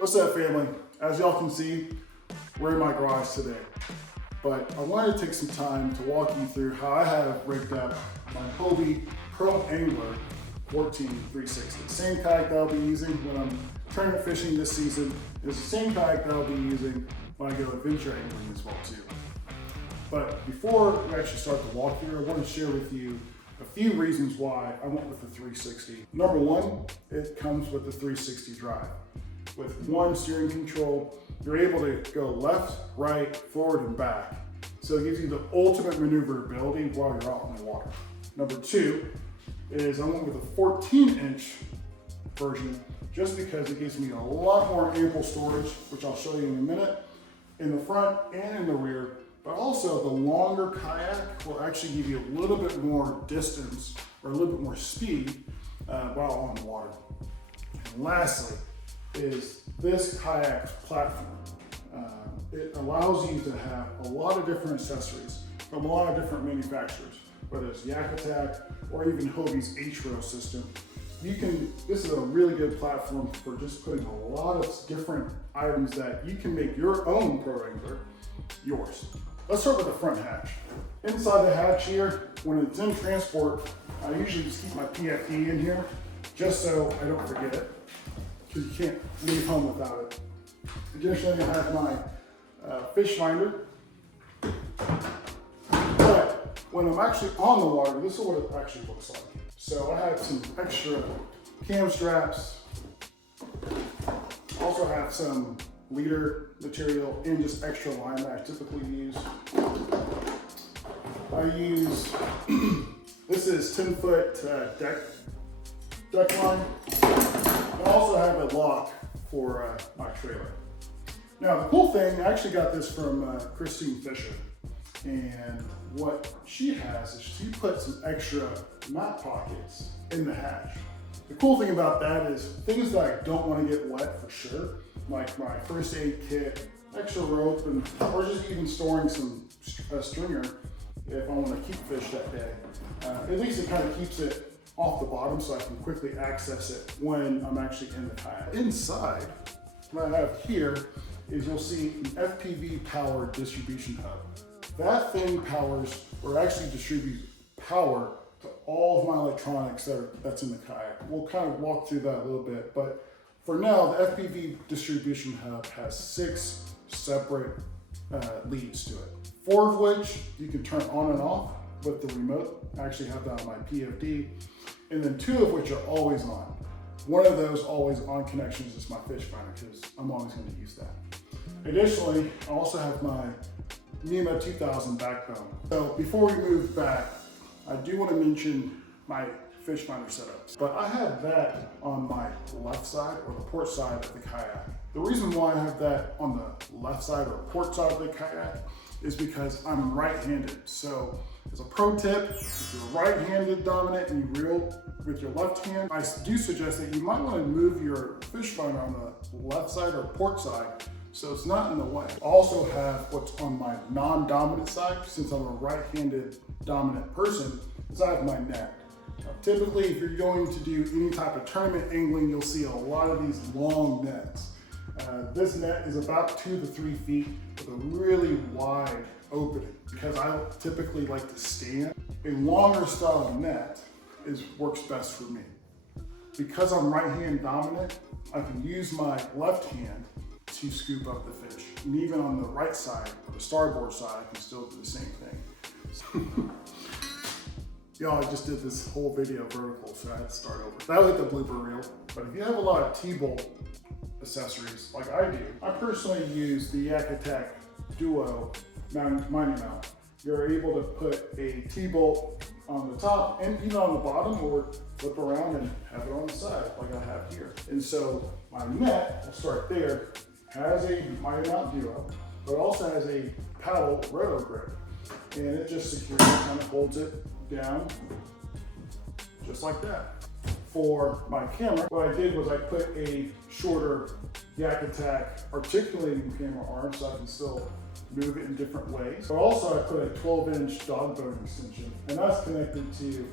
What's up, family? As y'all can see, we're in my garage today, but I wanted to take some time to walk you through how I have rigged up my Hobie Pro Angler 14 360. Same kayak that I'll be using when I'm tournament fishing this season is the same kayak that I'll be using when I go adventure angling as well too. But before we actually start the walkthrough, I want to share with you a few reasons why I went with the 360. Number one, it comes with the 360 drive. With one steering control, you're able to go left, right, forward, and back. So it gives you the ultimate maneuverability while you're out in the water. Number two is I went with a 14-inch version just because it gives me a lot more ample storage, which I'll show you in a minute, in the front and in the rear. But also the longer kayak will actually give you a little bit more distance or a little bit more speed while on the water. And lastly is this kayak platform. It allows you to have a lot of different accessories from a lot of different manufacturers, whether it's Kayak or even Hobie's H-Row system. This is a really good platform for just putting a lot of different items that you can make your own Pro Angler yours. Let's start with the front hatch. Inside the hatch here, when it's in transport, I usually just keep my PFD in here just so I don't forget it, because you can't leave home without it. Additionally, I have my fish finder. But when I'm actually on the water, this is what it actually looks like. So I have some extra cam straps. Also have some leader material and just extra line that I typically use. I use, this is 10-foot deck line. I also have a lock for my trailer. Now the cool thing, I actually got this from Christine Fisher, and what she has is she put some extra knot pockets in the hatch. The cool thing about that is things that I don't want to get wet for sure, like my first aid kit, extra rope, or just even storing some stringer if I want to keep fish that day. At least it kind of keeps it off the bottom so I can quickly access it when I'm actually in the kayak. Inside, what I have here is you'll see an FPV powered distribution hub. That thing powers, or actually distributes power to all of my electronics that's in the kayak. We'll kind of walk through that a little bit, but for now, the FPV distribution hub has 6 separate leads to it. 4 of which you can turn on and off with the remote. I actually have that on my PFD. And then 2 of which are always on. One of those always on connections is my fish finder, because I'm always going to use that. Additionally, I also have my NEMA 2000 backbone. So before we move back, I do want to mention my fish finder setup. But I have that on my left side or the port side of the kayak. The reason why I have that on the left side or port side of the kayak is because I'm right-handed. So as a pro tip, if you're right-handed dominant and you reel with your left hand, I do suggest that you might want to move your fish finder on the left side or port side so it's not in the way. I also have what's on my non-dominant side, since I'm a right-handed dominant person, is I have my net. Now, typically, if you're going to do any type of tournament angling, you'll see a lot of these long nets. This net is about 2 to 3 feet with a really wide opening. Because I typically like to stand, a longer style net works best for me. Because I'm right-hand dominant, I can use my left hand to scoop up the fish. And even on the right side, or the starboard side, I can still do the same thing. Y'all, I just did this whole video vertical, so I had to start over. That was the blooper reel. But if you have a lot of T-bolt accessories, like I do, I personally use the Kayak Duo mighty mount. You're able to put a T-bolt on the top and even on the bottom, or flip around and have it on the side like I have here. And so my net, I'll start there, has a mighty mount Duo, but also has a paddle roto grip. And it just securely kind of holds it down just like that. For my camera, what I did was I put a shorter Kayak articulating camera arm so I can still move it in different ways. But also I put a 12-inch dog bone extension, and that's connected to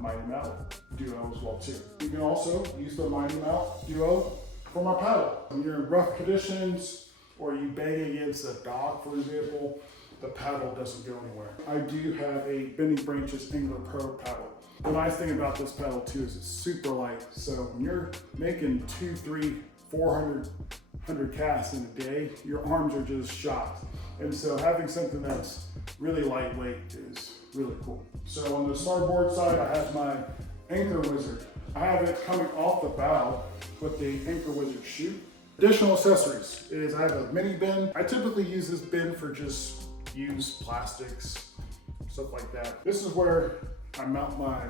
Mighty Mount Duo as well too. You can also use the Mighty Mount Duo for my paddle. When you're in rough conditions or you bang against a dock, for example, the paddle doesn't go anywhere. I do have a Bending Branches Angler Pro paddle. The nice thing about this paddle too is it's super light. So when you're making 200, 300, 400 casts in a day, your arms are just shot. And so having something that's really lightweight is really cool. So on the starboard side, I have my Anchor Wizard. I have it coming off the bow with the Anchor Wizard chute. Additional accessories is I have a mini bin. I typically use this bin for just used plastics, stuff like that. This is where I mount my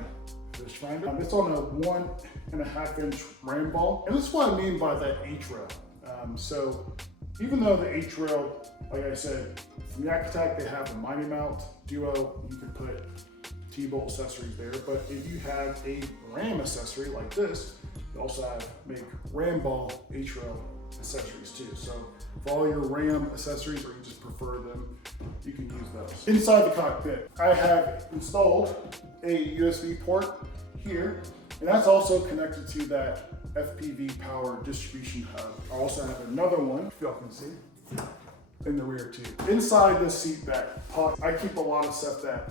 fish finder. It's on a 1.5 inch ram ball. And this is what I mean by that H-rail. So even though the H-rail, like I said, from Yak Attack, they have a Mighty Mount Duo. You can put T-bolt accessories there, but if you have a ram accessory like this, you also make ram ball H-rail accessories too. So for all your ram accessories, or you just prefer them, you can use those. Inside the cockpit, I have installed a USB port here, and that's also connected to that FPV power distribution hub. I also have another one, if y'all can see, in the rear too. Inside the seat back pocket, I keep a lot of stuff that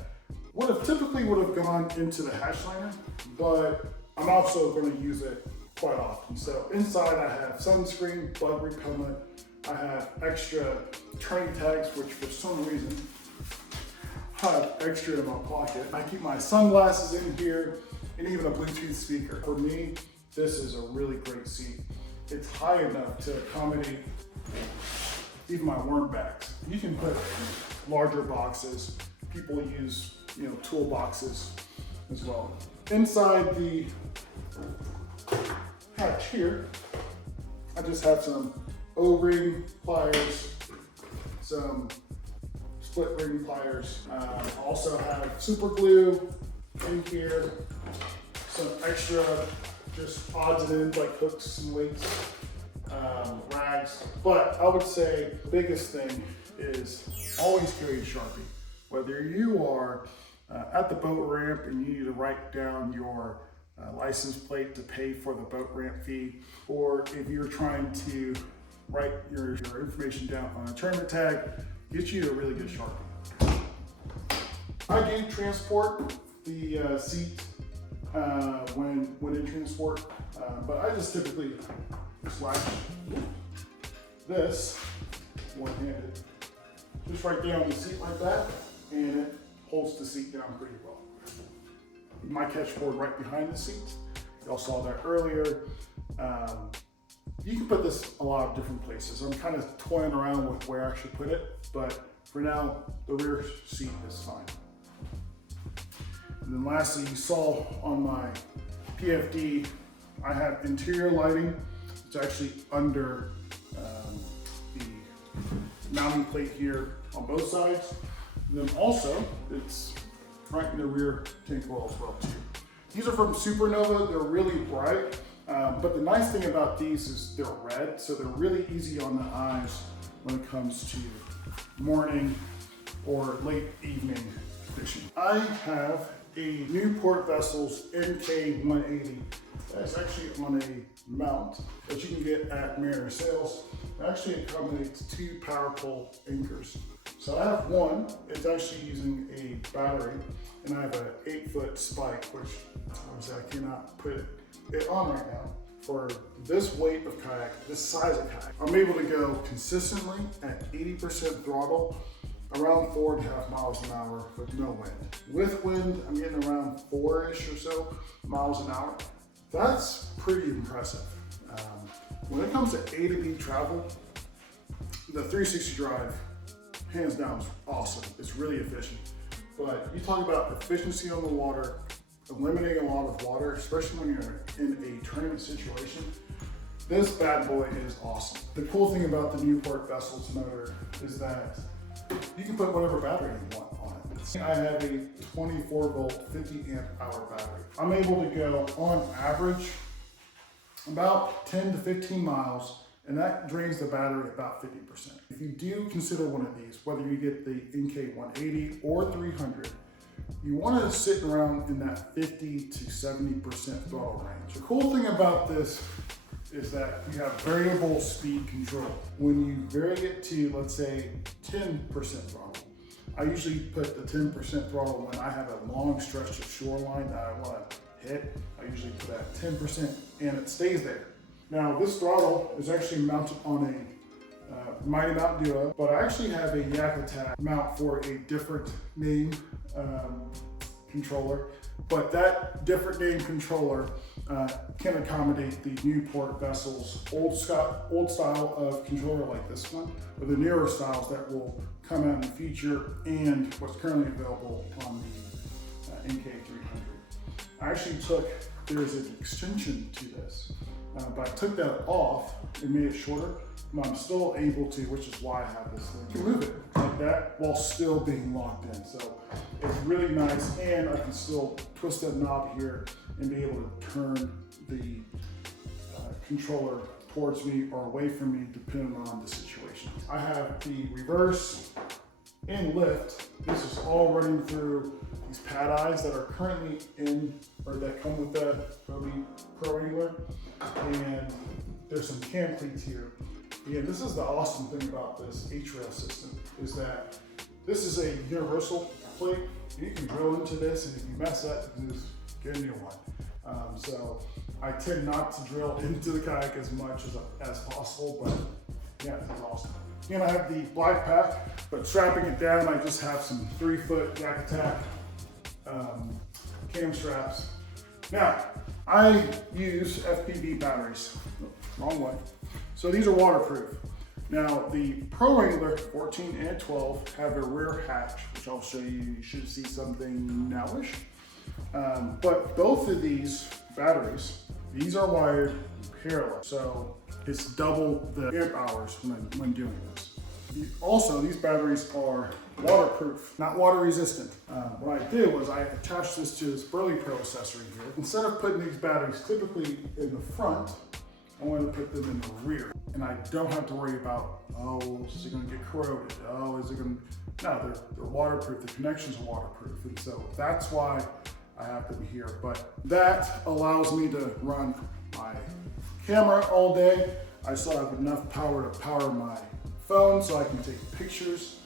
typically would have gone into the hatch liner, but I'm also going to use it quite often. So inside I have sunscreen, bug repellent, I have extra turning tags, which for some reason I have extra in my pocket. I keep my sunglasses in here and even a Bluetooth speaker. For me, this is a really great seat. It's high enough to accommodate even my worm bags. You can put larger boxes. People use, tool boxes as well. Inside the hatch here, I just have some O-ring pliers, some split ring pliers. Also have super glue in here, some extra just odds and ends like hooks and weights, rags. But I would say the biggest thing is always carry a Sharpie. Whether you are at the boat ramp and you need to write down your license plate to pay for the boat ramp fee, or if you're trying to write your information down on a tournament tag, get you a really good Sharpie. I do transport the seat when in transport, but I just typically slash this one-handed, just right there on the seat like that, and it holds the seat down pretty well. My catch board right behind the seat, y'all saw that earlier. You can put this a lot of different places. I'm kind of toying around with where I should put it, but for now, the rear seat is fine. And then lastly, you saw on my PFD, I have interior lighting. It's actually under the mounting plate here on both sides. And then also, it's right in the rear tank wall as well too. These are from Supernova. They're really bright, but the nice thing about these is they're red, so they're really easy on the eyes when it comes to morning or late evening fishing. I have a Newport Vessels NK180. That's actually on a mount that you can get at Mariner Sales. It actually accommodates 2 power pole anchors. So I have one, it's actually using a battery, and I have an 8-foot spike, which obviously I cannot put it on right now. For this weight of kayak, this size of kayak, I'm able to go consistently at 80% throttle, around 4.5 miles an hour with no wind. With wind, I'm getting around 4-ish or so miles an hour. That's pretty impressive. When it comes to A to B travel, the 360 drive, hands down, is awesome. It's really efficient. But you talk about efficiency on the water, eliminating a lot of water, especially when you're in a tournament situation, this bad boy is awesome. The cool thing about the Newport Vessels motor is that you can put whatever battery you want on it. I have a 24 volt, 50 amp hour battery. I'm able to go on average about 10 to 15 miles, and that drains the battery about 50%. If you do consider one of these, whether you get the NK180 or 300, you want to sit around in that 50 to 70% throttle range. The cool thing about this is that you have variable speed control. When you vary it to, let's say, 10% throttle, I usually put the 10% throttle when I have a long stretch of shoreline that I want to hit. I usually put that 10% and it stays there. Now this throttle is actually mounted on a Mighty Mountain Duo, but I actually have a Yak Attack mount for a different name controller. But that different name controller can accommodate the Newport Vessel's old style of controller like this one, or the newer styles that will come out in the future, and what's currently available on the MK300. I actually there's an extension to this, but I took that off and made it shorter, but I'm still able to, which is why I have this thing. You can move it like that while still being locked in. So it's really nice, and I can still twist that knob here and be able to turn the controller towards me or away from me depending on the situation. I have the reverse and lift. This is all running through these pad eyes that are currently that come with the Hobie Pro Angler, and there's some cam cleats here. Again, this is the awesome thing about this H-rail system, is that this is a universal plate. You can drill into this, and if you mess up, you can just get a new one. So I tend not to drill into the kayak as much as possible, but yeah, this is awesome. Again, I have the black pack, but strapping it down, I just have some 3-foot Yak Attack cam straps. Now, I use FPV batteries. Wrong way. So these are waterproof. Now, the Pro Angler 14 and 12 have a rear hatch, which I'll show you. You should see something nowish. But both of these batteries, these are wired parallel. So it's double the amp hours when doing this. Also, these batteries are waterproof, not water resistant. What I did was I attached this to this Burley Pro accessory here. Instead of putting these batteries typically in the front, I wanted to put them in the rear. And I don't have to worry about, oh, is it gonna get corroded? Oh, is it gonna, no, they're waterproof, the connections are waterproof. And so that's why I have them here. But that allows me to run my camera all day. I still have enough power to power my phone so I can take pictures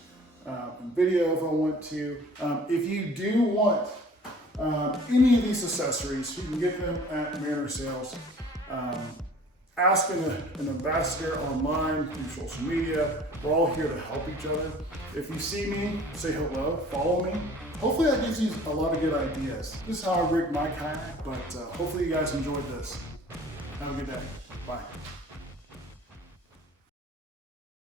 and video if I want to. If you do want any of these accessories, you can get them at Manor Sales. Ask an ambassador online, through social media. We're all here to help each other. If you see me, say hello, follow me. Hopefully that gives you a lot of good ideas. This is how I rig my kayak, but hopefully you guys enjoyed this. Have a good day. Bye.